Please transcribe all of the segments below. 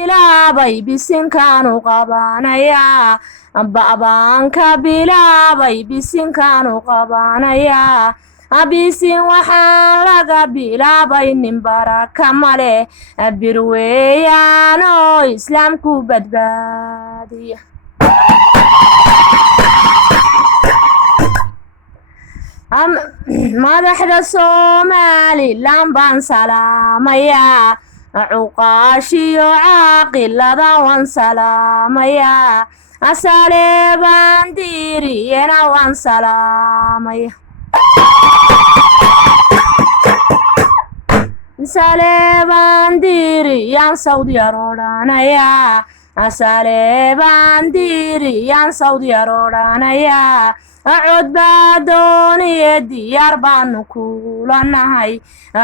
bilaabay bisinkaanu qabanayaa ba'baanka bilaabay bisinkaanu qabanayaa bisin waxaan laga bilaabay nin baraka male bir weeyaan oo islaamku badbaadiya madaxda Somaliland baan salaamayaa cuqaashiyo caaqilada waan salaamayaa asale baan diiriyena waan salaamaya asale baan diiriyaan Saudi Arabia asale baan diiriyaan Saudi Arabia cod baa doonaya diyaar baanu kulanahay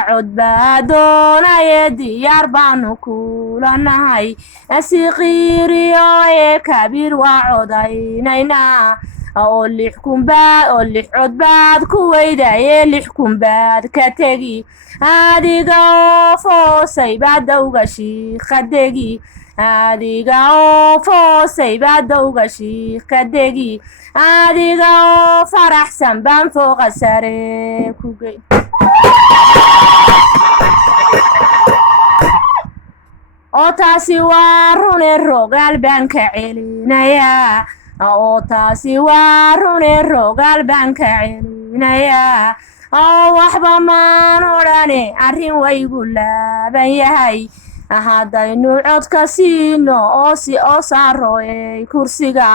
cod baa doonaya diyaar baanu kulanahay asiqiiriyo ee kabiir waa codaynayna oo lix cod baad ku weydaye lix baad ka tegi adiga oo foosay baad dawga shiiqadegi adiga oo foosay baad dawga shiiqadegi adiga oo faraxsan baan fooqa sare ku geyn oo taasi waa rune rogaal baan ka celinayaa oo taasi waa rune rogaal baan ka celinayaa oo waxba maan odhane arrin waygu laaban yahay haddaynu codka siino oo saaro kursiga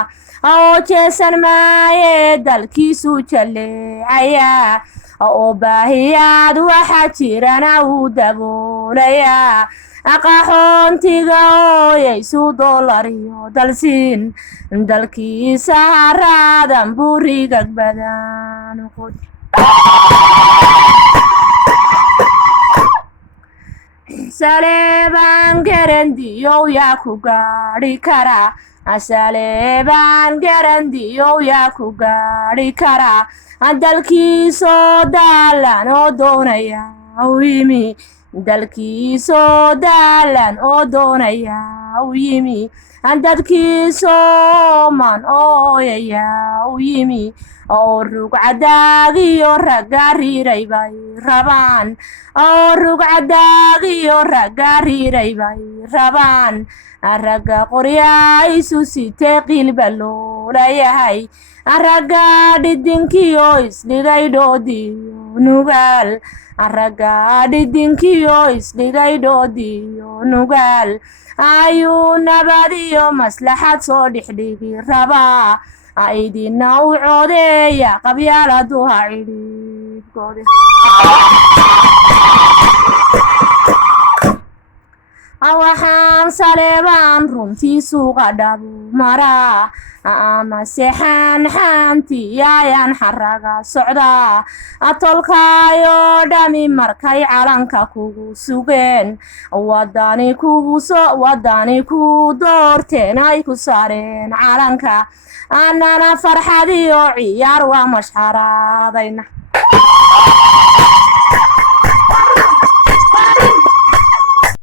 oo jeesan maaye dalkiisu jaleecayaa oo baahiyaad waxa jirana uu daboolayaa qaxoontiga ooyaysu doolariyo dalsiin dalkiisa haraadan buurigag badan saleebaan garandiyow yaa ku gaadhi karaa saleebaan garandiyow yaa ku gaadhi karaa dalkiisoo daalan oo doonaya u yimi dalkiisoo daalan oo doonaya u yimi dadkiisoo man ooyaya u yimi oo rugcadaagiyo ragga riiray bay rabaan oo rugcadaagiyo ragga riiray bay rabaan ragga qoryaa isu sitee qiilba loolayahay ragga dhidinkiyo isdhigay dhoodiyo nugaal ragga dhidinkiyo isdhigay dhoodiyo nugaal ayuu nabad iyo maslaxad soo dhexdhigi rabaa idina u codeeya qabyaaladu ha cidhiibkoode waxaan saleebaan runtii suuqa dhabu maraa ama seexaan xaantii yaayaan xaraga socdaa tolkaayoo dhami markay calanka kugu sugeen wadani ku doorteen ay ku saareen calanka annana farxadiyo ciyaar waa mashxaraadayna